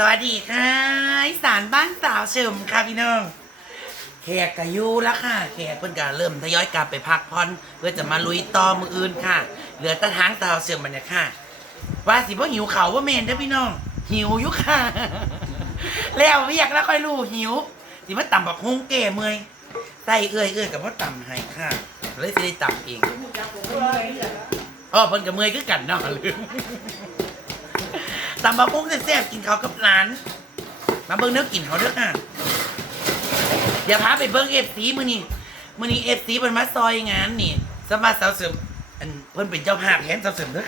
สวัสดีค่ะอีสารบ้านสาวเฉิมค่ะพี่น้องแขกกะยูแล้วค่ะแขกเพิ่นก็เริ่มทยอยกลับไปพักผ่อนเพื่อจะมาลุยต่อมืออื่นค่ะ เหลือแตะทางสาวเฉิมมันเนี่ยค่ะ ว่าสิบ่หิวเขาวว่าเมนเด้อพี่น้อง หิวอยู่ค่ะ แล้วเรียกแล้วค่อยรู้หิว สิมาต่ำบักฮุ้งเก้เมอยใส่เอื้อยเอื้อยกับพ่อต่ำให้ค่ะเลยสิได้ต่ำเองอ๋อเพิ่นกับเมอยคือกันเนาะลืม ตำบะพุ้งแซ่บๆกินเขากับร้าน มาเบิ้งเนื้อกินเขาเด้อค่ะอย่าพาไปเบิ้งเอฟซีมือนี่มือนี้เอฟซีเป็นมาซอยงานนี่สมาสาวเสริมอันเพิ่นเป็นเจ้าภาพแทนสาวเสริมเด้อ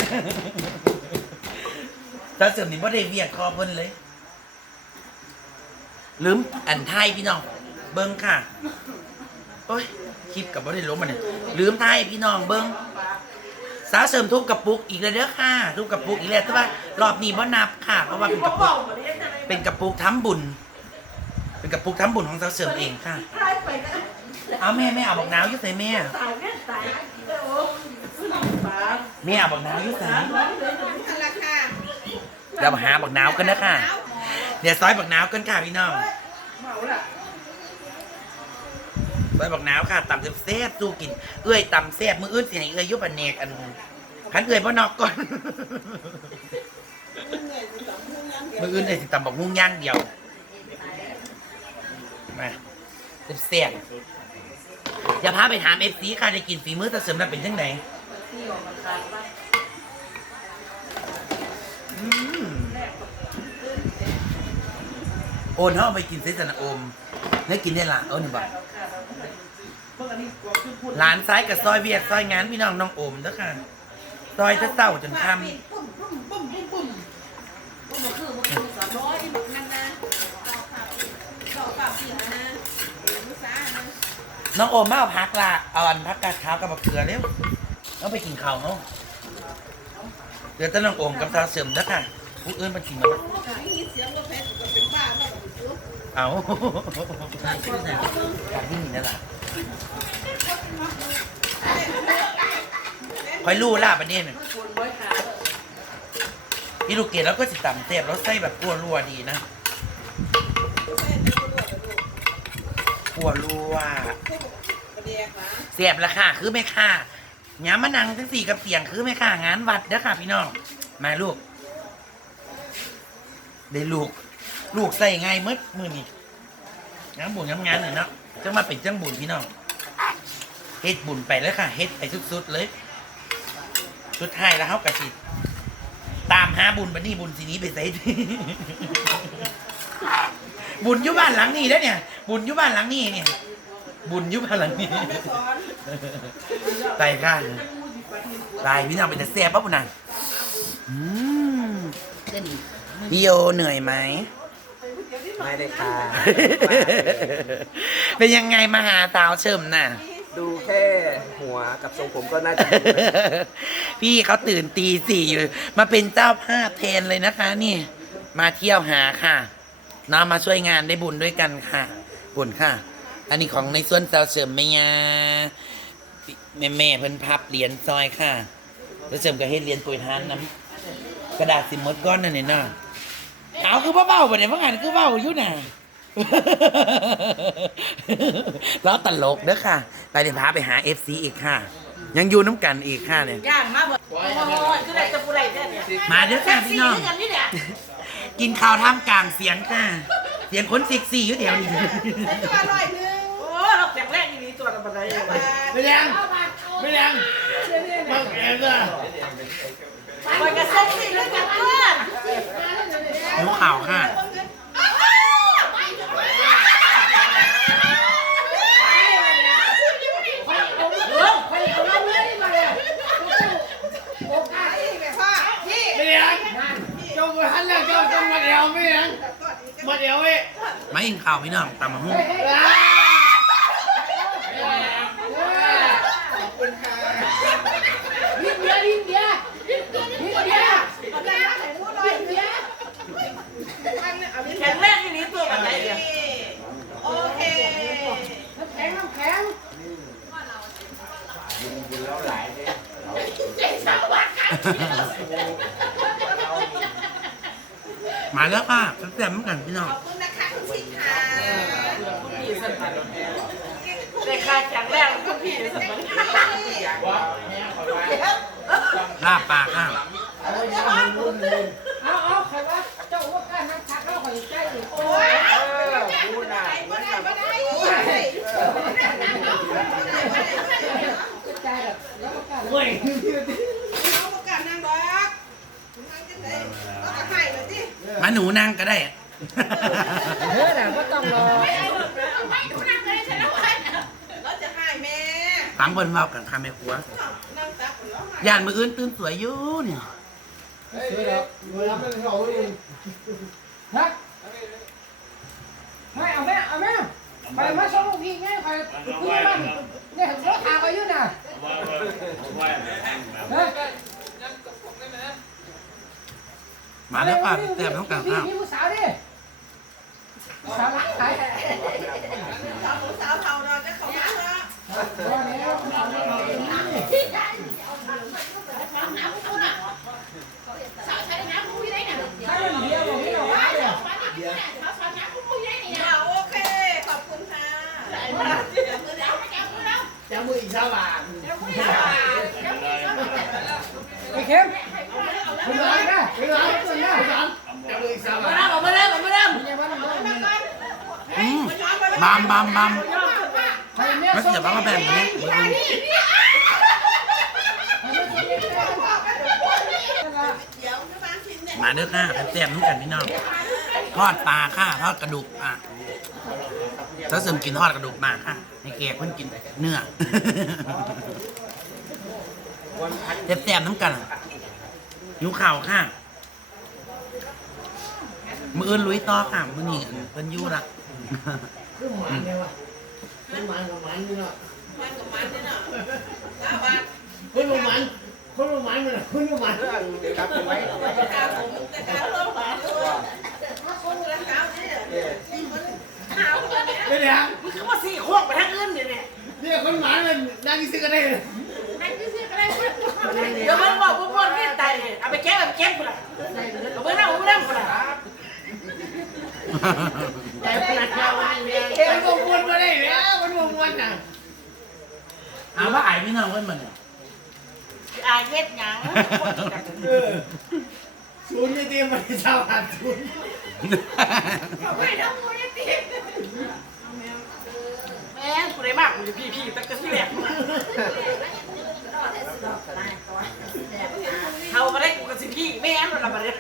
สาวเสริมนี่บ่ได้เวียกคอเพิ่นเลยลืมอันไทยพี่น้องเบิ้งค่ะโอ้ยคลิปกับบ่ได้ลงมาเนี่ยลืมไทยพี่น้องเบิ้ง สาวเสริมทุบกระปุกอีกแล้วเด้อค่ะ ทุบกระปุกอีกแล้วแต่ว่ารอบนี้บ่นับค่ะ เพราะว่าเป็นกระปุกเป็นกระปุกทำบุญ เป็นกระปุกทำบุญของสาวเสริมเองค่ะเอาแม่แม่เอาบอกน้าวยุ่ใส่แม่แม่เอาบอกน้าวยุ่ใส่เดี๋ยวมาหาบอกน้าวกันนะค่ะเดี๋ยวซอยบอกน้าวกันค่ะพี่น้อง ซอยบอกน้าวค่ะตำแซ่บๆสู้กิน เอื้อยตำแซ่บมืออื่นเสียงเอื้อยยุบอันเนกอันขันเอื้อยพ่อนอกก่อน มืออื่นเอ้ยสิตำบอกงุ้งย่างเดียว มาแซ่บๆอย่าพาไปถามเอฟซีค่ะได้กินฝีมือตะเสริมแล้วเป็นยังไงโอนเขาเอาไปกินเซสนโอมได้กินได้ละเออหนึ่งบาท ร้านซ้ายกับซอยเวียดซอยงานพี่น้องน้องโอมเด้อค่ะ ซอยจะเศร้าจนค่ำน้องโอมมาเอาพักละเอาอันพักกาดเท้ากับมะเขือเร็วต้องไปกินข้าวเนาะเดี๋ยวจะน้องโอมกับสาวเสริมเด้อค่ะผู้อื่นมากินมาเสียงก็เพ อาการที่นี่แหละคอยรู้ล่ะประเด็นอีลูกเกดแล้วก็สิต่ำเต็บแล้วใส่แบบกัวรัวดีนะกัวรัวเสียบละค่ะ คือไม่ค่ะย้ำมานังทั้งสี่กับเสียงคือไม่ค่ะงานวัดเด้อค่ะ พี่น้อง มาลูก ได้ลูก ลูกใส่ไงมืดมือนี่งานบุญงานงานเนี่ยเนาะจะมาเป็นจังบุญพี่น้องเฮ็ดบุญไปเลยค่ะเฮ็ดไปสุดๆเลย สุดท้ายแล้วเขากระสิตามหาบุญบันนี้บุญสีนี้ไปใส่บุญอยู่บ้านหลังนี้แล้วเนี่ย บุญอยู่บ้านหลังนี้เนี่ย บุญอยู่บ้านหลังนี้ตายข้างตายพี่น้องเป็นแต่แซ่บปั๊บปุ่นน่ะอืมพี่โอเหนื่อยไหม ไม่ได้ค่ะ เป็นยังไงมาหาสาวเฉิมน่ะ ดูแค่หัวกับทรงผมก็น่าจะรู้แล้วพี่เขาตื่นตีสี่อยู่ มาเป็นเจ้าภาพแทนเลยนะคะ นี่ มาเที่ยวหาค่ะน้องมาช่วยงานได้บุญด้วยกันค่ะ บุญค่ะ อันนี้ของในส่วนสาวเสริมแม่ยาแม่แม่ๆเพิ่นพับเหรียญซอยค่ะ แล้วเสริมก็เฮ็ดเหรียญปุ๋ยทานน้ำกระดาษสิมดก้อนนั่นนี่เนาะ เอาคือเบาๆไปเนี่ยเมื่อไงคือเบาอยู่น่ะล้อตลกเด้อค่ะไปเดี๋ยวพาไปหาเอฟซีอีกค่ะ ยังอยู่น้ำกันอีกค่ะเนี่ยย่างมาบ่โอ้ยคือได้จะผู้ใดแท้เนี่ยมาเด้อค่ะพี่น้องกันนี่แหละกินข้าวท่ามกลางเสียงค่ะ เสียงคนเซ็กซี่อยู่แถวนี้ตัวอร่อยนึงโอ้เราแข็งแรงอย่างนี้ตัวกันบันไดเลยไม่ยังไม่ยังมาแกงอะมันก็เซ็กซี่เลยกันเพื่อน นิ้วขาวค่ะไม่เลี้ยงเจ้าไปแล้วเจ้าต้องเดียวไม่เลี้ยงมาเดียวเว้ยมาอินข่าวพี่น้องตามมาหุ้งแข็งแรงอย่างนี้ตัวกันไหนเนี่ย โอเค ม มา แล้วค่ะแซ่บๆเหมือนกันพี่น้องขอบคุณนะคะคุณชิดค่ะพี่สันติได้ค่าแข็งแรงคุณพี่สันติลาบปลาค่ะเอาเอาใครวะเจ้าว่าการนั่งชักแล้วคอยใจดิโอ้ยพูดน่ะไม่ได้ไม่ได้ใจแบ มาหนูนั่งก็ได้เออน่ะก็ต้องรอเราจะให้แม่ฟังบนเมากันค่ะแม่ครัวนั่งตักแล้วให้ย่านมืออื่นตื่นสวยอยู่เนี่ยเฮ้ยเวลาเป็นเขาเองฮะไม่เอาแม่เอาแม่ไปมาส่งลูกพี่ไงไปคุยบ้านเนี่ยรถทางไปอยู่น่ะเฮ้ย มาแล้วค่ะแซ่บๆต้องกันข้าวพี่ผู้สาวดิสาวรักใครสาวสาวเท่าเราจะเข้ามาละรอแล้วสาวรักใครใช่เดียวบอกพี่เราว่าเดียวอ่าโอเคขอบคุณค่ะจะมืออีกสามบาทไอ้เข้มคุณร้อยนะคุณร้อยคุณนะ จะมืออีกสามบาท เอามาเริ่มเอามาเริ่ม อย่ามาทำอะไร อืม บามบามบามไปเนี่ยมันส่งจะบ้างมาแบ่งกันเนี่ยเดี๋ยวจะมาชิมเนี่ยมาเด้อค่ะแซ่บๆต้องกันพี่น้องทอดปลาค่ะทอดกระดูกอะถ้าเสริมกินทอดกระดูกมาค่ะให้แกเพิ่นกินเนื้อแซ่บๆน้ำกันยุข่าวค่ะมืออื่นลุยต่อค่ะมือนี้เพิ่นยู่ละ คือหมันเนี่ยวะคือหมันกับหมันนี่เนาะมันกับมันเนี่ยเนาะเอามาคนละหมันคนละหมันมันคนละหมันเรื่องกลับไปไว้ไว้จะการผมจะการเริ่มมาด้วยคนละสาวเนี่ยเอ๊ะขาวเลยเนี่ยไม่ได้ฮะมันคือว่าสี่ขวบไปทางอื่นเนี่ยเนี่ยคนหมันมันนั่งซื้อกันได้เลยเดี๋ยวมันบอกว่าคนไม่ตายเลยเอาไปแก้เอาไปแก้กูละเอาไปนั่งเอาไปนั่งกูละแต่ขนาดเราเนี่ย มันก็ม้วนมาได้แล้วมันม้วนน่ะ เอาว่าไอ้พี่น้องเพิ่นมาเนี่ยอาเฮ็ดหยังเออศูนย์ไม่เตรียมมาสามบาทศูนย์ไม่ต้องกูได้ตีแม่กูได้มากกูจะพี่พี่ตั้งแต่ที่แรกมาเขาก็ได้กูกับสิพี่แม่นมันละบัดนี้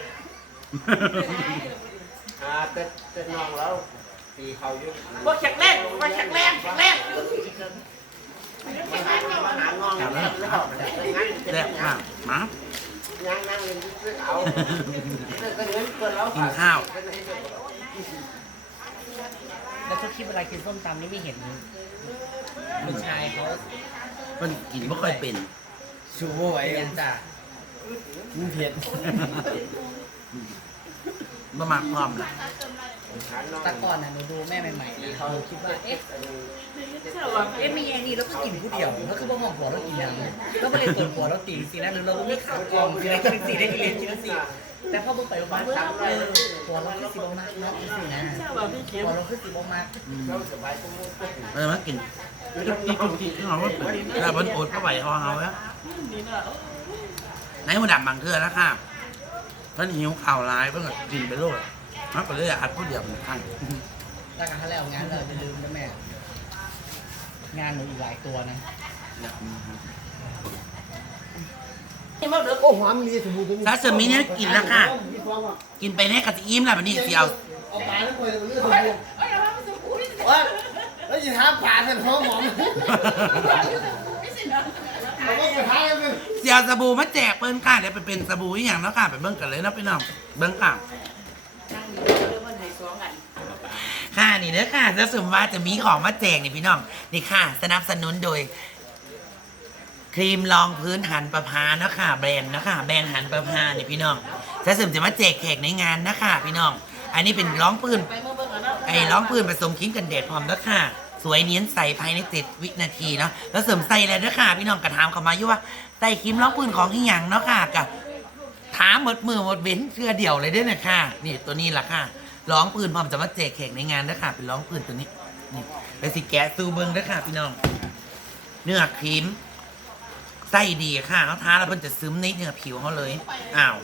อ่าเต็ดเต็ดน้องแล้วตีเขาอยู่ว่าแข็งแรงว่าแข็งแรงแข็งแรง มาหาน้องแล้วงั้นแซ่บค่ะมาย่างนั่งเล่นซื้อเอาเงินเปิดแล้วกินข้าวแล้วทุกคลิปเวลากินส้มตำนี่ไม่เห็นลูกชายเขาเพิ่นกินบ่ค่อยเป็นชูโบไว้เรียนจ้ะมันเผ็ดบ่มักพร้อมล่ะ แตะก่อนน่ะหนูดูแม่ใหม่ๆนะหนูคิดว่าเอ๊ะเอ๊ะไม่ไงนี่เราก็กินผู้เดียวก็คือบ่มองหัวเรากินอย่างนี้แล้วก็เลยเปิดหัวเราตีสินะหรือเราก็ไม่ขาวกองสิอะไรกินสิได้กินเลี้ยงกินสิแต่พอเบิ่งไปบ้านสามเลยหัวเราคือสิบ่มากเนาะสินะหัวเราคือสิบ่มากเออมากินจุกจิกจุกจิกที่เขาว่าแล้วมันอดเข้าไปเขาเอาแล้วในหัวดำบางเทื่อแล้วค่ะเพิ่นหิวข่าวร้ายเพิ่นก็กินไปโลด มันก็เลยอัดผู้เดียวมันข้างถ้าการแล้วงานเราจะลืมนะแม่ งานหนูอีกหลายตัวนะโอ้หอมดีสมบูรณ์ถ้าเสริมมีเนี่ยกินแล้วค่ะ กินไปเนี่ยกะทิอิ่มแล้วบัดนี้สิเอาเอาปลาแล้วปล่อยเลือดสมบูรณ์ว่าแล้วจะทำปลาใส่ท้องหอมเราก็ไปทำเลยเสียวสบู่มาแจกเปิ้นค่ะเดี๋ยวไปเป็นสบู่อหย่างแล้วค่ะไปเบิ่งกันเลยเนาะพี่น้องเบิ่งค่ะ ค่ะนี่เด้อค่ะจะสมว่าจะมีของมาแจกนี่พี่น้องนี่ค่ะ สนับสนุนโดย ครีมรองพื้นหันประพาเนาะค่ะ แบรนด์เนาะค่ะแบรนด์หันประพานี่พี่น้องจะสมจะมาแจกแขกในงานนะคะพี่น้อง อันนี้เป็นร้องปืนไอ้ร้องปืนผสมครีมกันแดดพร้อมแล้วค่ะ สวยเนียนใสภายในเจ็ดวินาทีเนาะแล้วเสริมใส่แล้วด้วยค่ะ พี่น้องกระทำเข้ามาอยู่ว่าใส่ครีมร้องปืนของอีหยังเนาะค่ะกับ ท้าหมดมือหมดเว้นเชื่อเดี่ยวเลยเด้วยนะค่ะ นี่ตัวนี้ล่ะค่ะ ร้องปืนพร้อมจะมาแจกแขกในงานนะค่ะเป็นร้องปืนตัวนี้นี่ไปสิแกะซูเบิงนะค่ะ พี่น้อง เนื้อครีมไส้ดีค่ะเขาท้าแล้วมันจะซึมในเนื้อผิวเขาเลยอ้าว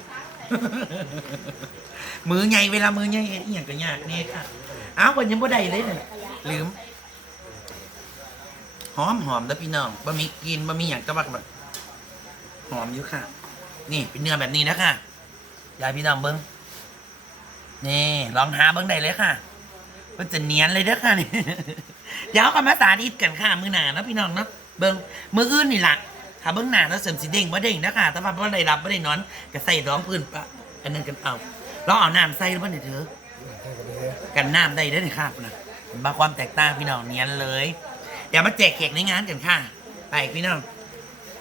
มือใหญ่เวลามือใหญ่เห็นอหย่างก็ยากเนี่ยค่ะอ้าววันยังบ่ได้เลยเนี่ยลืม หอมหอมแล้วพี่น้องบะหมี่กินบะหมี่อย่างก็แบบหอมอยู่ค่ะ นี่เป็นเนื้อแบบนี้นะค่ะยายพี่น้องเบิ้งนี่ลองหาเบิ้งได้เลยค่ะ มันจะเนียนเลยเด้อค่ะนี่เดี๋ยวก็มาสาธิตกันค่ะมือหนานะพี่น้องเนาะเบิ้งมืออื่นนี่หละถ้าเบิ้งหนาแล้วเสริมสีเด้งบ่เด้งนะค่ะแต่ว่าบ่ได้รับบ่ได้นอนก็ใส่ร้องพื้นปะอันนั้นกันเอาลองเอาน้ำใส่หรือเปล่าเนี่ยเธอกันน้ำได้เด้อนี่ค่ะนะเห็นบาความแตกต่างพี่น้องเนียนเลย เดี๋ยวมาแจกเค้กในงานกันค่ะ ไปพี่น้อง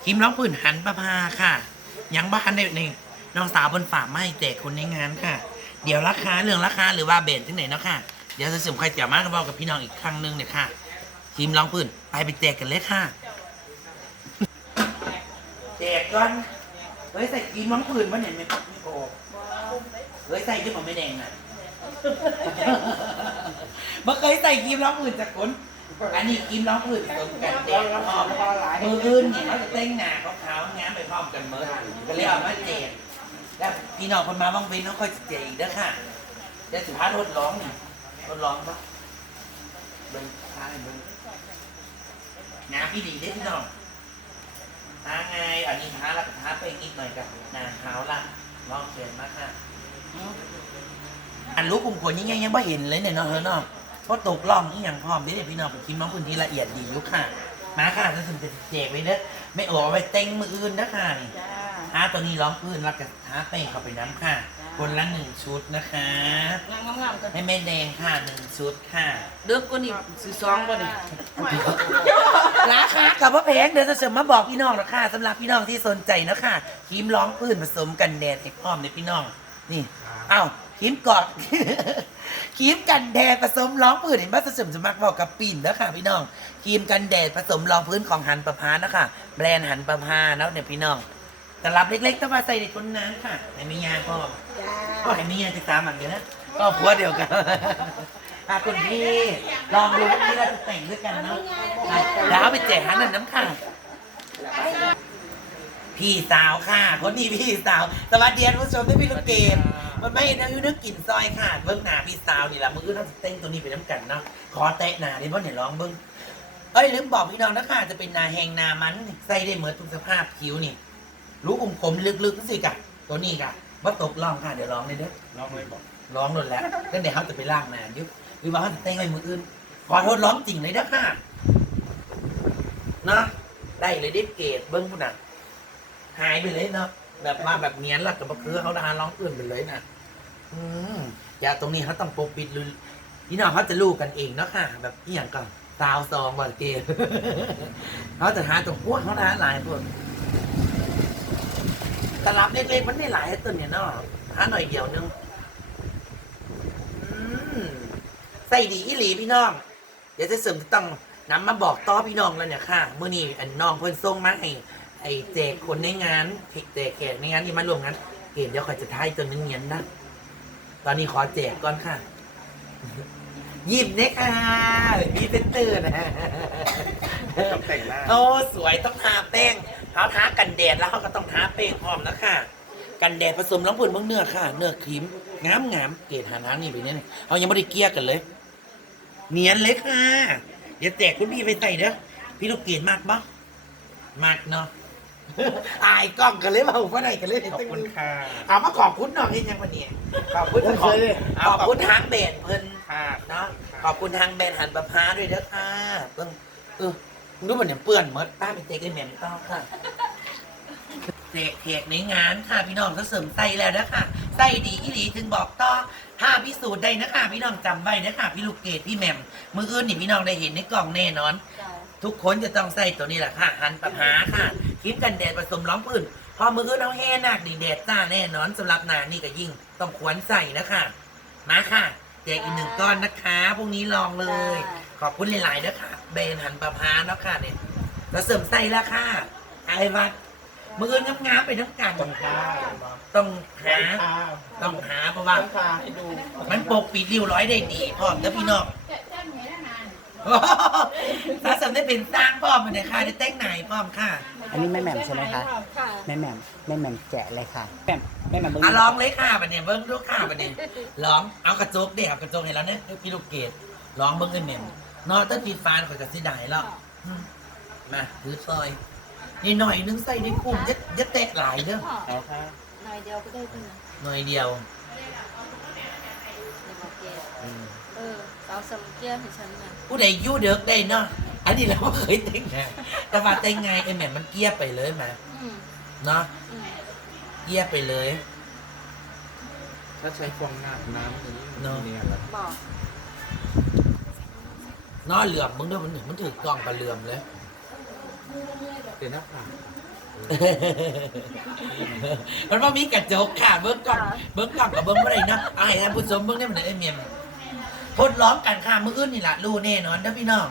คิมร้องปืนหันประพาค่ะ ยังบ้านในในน้องสาวบนฝ่ากไม่แจกคนในงานค่ะ เดี๋ยวราคาเรื่องราคาหรือว่าเบนที่ไหนเนาะค่ะ เดี๋ยวจะสุ่มใครจะมากกับบอกกับพี่น้องอีกครั้งหนึงเนี่ยค่ะคิมร้องปืนไปไปแจกกันเลยค่ะแจกก่อนเฮ้ยใส่คิมร้องปืนวะเนี่ยไม่ไม่โอ้เฮ้ยใส่ขึ้นมาไม่แดงอะมื่เคยใส่ครีมร้องปืนจากคน อันนี้ครีมร้องปืนผสมกันแดงหอมมืออื่นเนี่ยเขาจะเต้งหนาเขาขาวๆงามไปพร้อมกันเมื่อก็เลยเอามาเจกแล้วพี่น้องคนมาบ้างเว้นเขาค่อยเจกอีกเด้อค่ะเดี๋ยวสุภาพทดลองนี่ทดลองปะเบิ้งท้าให้เบิ้งงาพี่ดีเด้อพี่น้องท้าไงอันนี้ท้าล้วก็ท้าไปนิดหน่อยกับหนาขาวละลองเขียนมากค่ะอันรู้กลุ่มคนยังไงยังไม่เห็นเลยเนี่ยเนาะเฮ้ยเนาะ เพราะตกล่องนี่อย่างพร้อมเด้อพี่น้องไปคิดน้องคุณที่ละเอียดดีอยู่ค่ะ มาค่ะจะสุ่มจะแจกไปเด้อไม่ออกไปเต็งมืออื่นนะค่ะนี่ท้าตัวนี้ร้องพื้นแล้วก็ท้าเป้งเข้าไปน้ำค่ะคนละหนึ่งชุดนะคะงามงามกันให้แม่แดงค่ะหนึ่งชุดค่ะเลือกก็นี่ซื้อซองป่ะนี่ราคากับว่าแพงเดี๋ยวจะเสริมมาบอกพี่น้องนะค่ะสำหรับพี่น้องที่สนใจนะค่ะครีมร้องพื้นผสมกันแดดให้พร้อมในพี่น้อง นี่อ้าว ครีมกอด ครีมกันแดดผสมรองพื้นเห็นบ้าสมจะมักบอกกับปิ่นนะค่ะพี่น้องครีมกันแดดผสมรองพื้นของหันประพานะคะแบรนด์หันประพาแล้วเนี่ยพี่น้องตลับเล็กๆต้องมาใส่ในคนน้ำค่ะให้ไม่ยากพ่อก็ให้ไม่ยากจะตามมันเดี๋ยวนะก็พัวเดียวกันอะคุณพี่ลองดูว่าพี่เราจะแต่งด้วยกันเนาะอะเดี๋ยวเอาไปแจกหันน้ำค่ะพี่สาวค่ะ คนนี้พี่สาว สวัสดีท่านผู้ชมที่พี่ลูกเกม มันไม่ได้นึกกลิ่นซอยค่ะเบิ้งหนาพี่สาวนี่แหละมือต้องเต้นตัวนี้ไปน้ำกันเนาะขอแตะหนาดิเพราะเนี่ยร้องเบิ้งเอ้ยลืมบอกพี่น้องนะคะจะเป็นนาแหงนามันใส่ได้เหมือนทุกสภาพผิวนี่รู้อมคมลึกๆสิกะตัวนี้กะว่าตกล่องค่ะเดี๋ยวร้องเลยเด้อลองเลยบอกร้องโดนแล้วก็เดี๋ยวเขาจะไปล่างนานยุบหรือว่าเขาจะเต้นให้มืออื่นขอโทษร้องจริงเลยนะค่ะเนาะได้เลยได้เกรดเบิ้งพุ่นน่ะหายไปเลยเนาะแบบมาแบบเนียนหลักกับมะเขือเขาดาร้องอื่นไปเลยนะ อืมอย่าตรงนี้เขาต้องปกปิดหรือพี่น้องเขาจะรู้กันเองเนาะค่ะ แบบอีหยังก่อนซาวซองบอลเกมเขาจะหาตรงพวกเขาหาหลายคนตลับเล็กๆมันได้หลายต้นเนี่ยเนาะหาหน่อยเดียวนึงอืมใส่ดีอีหลีพี่น้อง เดี๋ยวจะเสริมต้องนำมาบอกต่อพี่น้องแล้วเนี่ยค่ะเมื่อนี้อันน้องเพิ่นส่งมาให้ไอ้แจกคนในงานแจกแขกในงานที่มารวมงานเกมเดี๋ยวคอยจะทายตัวนึงเงียนนะ ตอนนี้ขอแจกก่อนค่ะ หยิบเน็กอะมีเซนเตอร์นะต้องแต่งหน้า โอ้สวยต้องทาแป้งเขาทากันแดดแล้วเขาก็ต้องทาแป้งพร้อมนะค่ะ กันแดดผสมล้างปุ่นเบื้องเนื้อค่ะ เนื้อครีมงามงามๆเกรดหาทางนี่ไปเนี่ยเขายังไม่ได้เกลี่ยกันเลย เนียนเลยค่ะ เดี๋ยวแจกคุณพี่ไปใส่เด้อพี่ลูกเกดมากบ้มากเนาะ อายกล้องกันเลยเปล่าว่าไหนกันเลยขอบคุณค่ะ เอามาขอบคุณหน่อยเองยังวันนี้ขอบคุณขอบขอบคุณทางแบรนด์เพิ่นค่ะเนาะขอบคุณทางแบรนด์หันประพาด้วยเด้อค่ะเพิ่งเออมึงรู้มันเนี่ยเปื้อนหมดป้าไปเจ๊กไอ้แหม่มต่อค่ะเจ๊กเทกในงานค่ะพี่น้องก็เสริมไส้แล้วนะคะไส้ดีอีหลีถึงบอกต่อถ้าพิสูจน์ได้นะคะพี่น้องจำไว้นะคะพี่ลูกเกดพี่แหม่มมืออื่นนี่พี่น้องได้เห็นในกล่องแน่นอน ทุกคนจะต้องใส่ตัวนี้แหละค่ะหันปะหาค่ะ ครีมกันแดดผสมร้องพื้นพอมืออื่นเอาแห้หนักดีแดดจ้าแน่นอนสำหรับหนานี่ก็ยิ่งต้องควรใส่นะคะมาค่ะแจกอีกหนึ่งก้อนนะคะพรุ่งนี้ลองเลย ขอบคุณหลายๆนะคะแบรนด์หันปะพาเนาะค่ะเนี่ยเราเสริมใส่แล้วค่ะไอวัดมืออื่นงามๆไปน้ำกันต้องฆ่าต้องหาฆ่าต้องหาเพราะว่าต้องฆ่าให้ดูมันปกปิดริ้วร้อยได้ดีพร้อมแล้วพี่น้องถ้าสำได้เป็นสร้างพร้อมมันเนี่ยค่ะได้แต่งไหนพร้อมค่ะ อันนี้แม่แหม่มใช่ไหมคะ ค่ะแม่แหม่มแม่แหม่มแกะเลยค่ะ แม่แม่แหม่มเบิ้งอะร้องเลยค่ะบัดเนี่ยเบิ้งลูกค่ะบัดเนี่ยร้องเอากระจกเด็กเอากระจกให้แล้วเนี่ยพี่ลูกเกดร้องเบิ้งเอ้ยแหม่มนอนต้นทีฟานข่อยกับสิได้แล้วอืมมาถือซอยนี่หน่อยนึงใส่ในกลุ่มจะจะแตกหลายเด้อเอาค่ะหน่อยเดียวก็ได้เป็นหน่อยเดียวในบอกเกเออสาวสมเกียร์ให้ฉันน่ะผู้ใดยู่เด็กได้เนาะ อันนี้เราก็เคยแต่งงานแต่ว่าแต่งงานไอ้แหม่มมันเกลียไปเลยมาอืมเนาะอืมเกลียไปเลย ถ้าใช้ฟองน้ำน้ำนี้เนอะ เนี่ยแบบบอกเนาะเหลื่อมมึงด้วยมันหนึ่งมันถือกล้องกับเหลื่อมเลย เป็นหน้าผากมันว่ามีกระจกค่ะเบิ้งกล้องเบิ้งกล้องกับเบิ้งอะไรเนาะเอาให้ท่านผู้ชมเบิ้งได้มันไอ้เมียมทดลองกันค่ะมืออื่นนี่แหละรู้แน่นอนนะพี่น้อง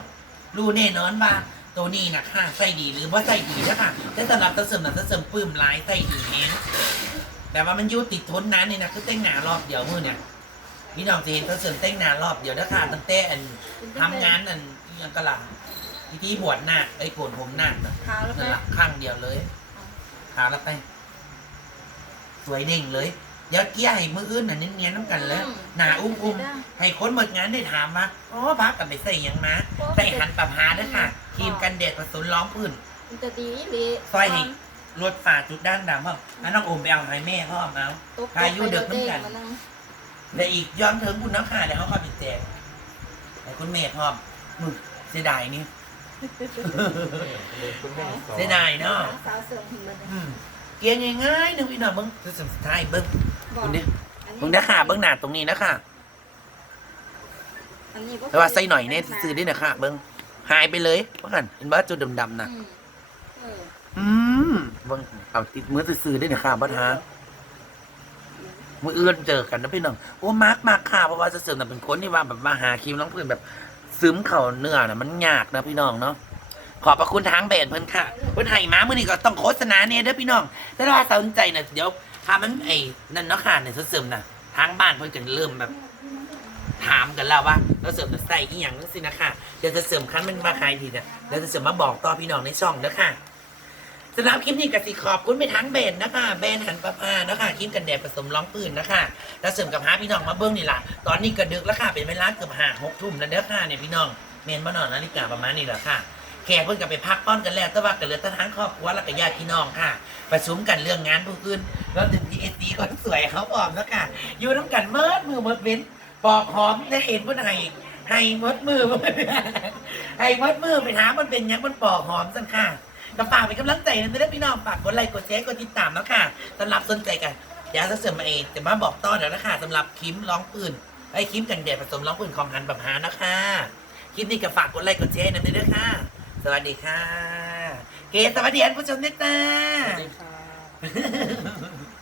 รู้แน่นอนว่าตัวนี้นะค่ะใส่ดีหรือว่าใส่ดีนะค่ะแต่สำหรับตะเสริมนะตะเสริมปลื้มหลายใส่ดีแฮงแต่ว่ามันอยุติดทนนานนี่นะคือแต่งหนารอบเดียวมือเนี่ยพี่น้องจะเห็นตะเสริมแต่งหนารอบเดียวนะค่ะตั้งแต่อันทำงานอันอิหยังกะหล่ำพิธีบวชนาคไอ้โกนผมนาคนะขาวแล้วนั่นไหมละข้างเดียวเลยขาแล้วไปสวยเด้งเลยเดี๋ยวเกี้ยให้มืออื่นน่ะเนียนๆน้ำกันเลยหนาอุ้มอุ้มๆให้คนหมดงานได้ถามว่าอ๋อพักกันไปใส่หยังมาใส่หันปะพาด้วยค่ะครีมกันแดดผสมร้องพื้นมันจะดีหรือซอยให้รถฝ่าจุดด้านดำพ่ออันน้องโอมไปเอาให้แม่พ่อเอาตบพายุเดือดน้ำกันมานั่งและอีกย้อนถึงคุณน้ำขาเดี๋ยวเขาเข้าไปแจกให้คุณเมย์พ่อมมึงเสียดายนี่คุณแม่สอนเสียดายเนาะสาวเสริมหิมะอืมเกียร์ง่ายๆหนึ่งพี่น้องเบิ้งจะสุดท้ายเบิ้งบอก คุณดิอันนี้เบิ้งนะค่ะเบิ้งหน้าตรงนี้นะค่ะอันนี้บ่แต่ว่าใส่หน่อยเนี่ยซื้อได้นะค่ะ เบิ้งหายไปเลยว่ากันเห็นว่าจุดดำๆนะอืมเอออืมเบิ้งเอาติดมือซื้อได้นะค่ะบ้าทามือเอื้อนเจอกันนะพี่น้องโอ้มากมากค่ะเพราะว่าจะเสริมแต่ะเป็นคนที่ว่าแบบมาหาคิวน้องเพื่อนแบบ ซึมเข่าเนื้อน่ะมันยากนะพี่น้องเนาะขอบพระคุณทางแบรนด์เพิ่นค่ะเพิ่นให้มามื้อนี้ก็ต้องโฆษณาเนี่ยเด้อพี่น้องแต่ถ้าสนใจน่ะเดี๋ยว ถ้ามันไอ้นั่นเนาะค่ะเนี่ยเสริมนะทางบ้านเพิ่นก็เริ่มแบบ ถามกันแล้วว่าเราเสริมน่ะใส่อีหยังจังซี่นะค่ะเดี๋ยวจะเสริมคันมันมาขายดีเนี่ยเดี๋ยวจะเสริมมาบอกต่อพี่น้องในช่องเด้อค่ะสำหรับคลิปนี้กสิขอบคุณไปทั้งแบรนด์นะคะแบรนด์หันประพานะคะครีมกันแดดผสมรองปืนนะคะแล้วเสริมกับหาพี่น้องมาเบิ้งนี่ล่ะตอนนี้ก็ดึกแล้วค่ะเป็นเวลาเกือบห้าหกทุ่มแล้วเด้อค่ะเนี่ยพี่น้องเมนมานอนนาฬิกาประมาณนี้แหละค่ะ แขกเพิ่งกลับไปพักป้อนกันแล้ว แต่ว่าก็เหลือแต่ทั้งครอบครัวแล้วก็ญาติพี่น้องค่ะ ประชุมกันเรื่องงานผู้อื่นแล้วถึงพีเอซีคนสวยเขาบอกแล้วค่ะ อยู่น้ำกันเมิดมือเมิดเว้นปอกหอมได้เห็นว่าไห้ให้เมิดมือให้เมิดมือไปถามันเป็นยังมันปอกหอมสันค่ะก็ฝากเป็นกำลังใจนะเด้อพี่น้องฝากกดไลค์กดแชร์กดติดตามแล้วค่ะสำหรับสนใจกันเดี๋ยวจะเสริมมาเองจะมาบอกต่อเดี๋ยวนะคะสำหรับคิมร้องปืนไอ้คิมกันแดดผสมร้องปืนของหันแบบหานะคะคลิปนี้ก็ฝากกดไลค์กดแชร์นะเด้อค่ะ สวัสดีค่ะ เกศสวัสดีท่านผู้ชมด้วยจ้า สวัสดีค่ะ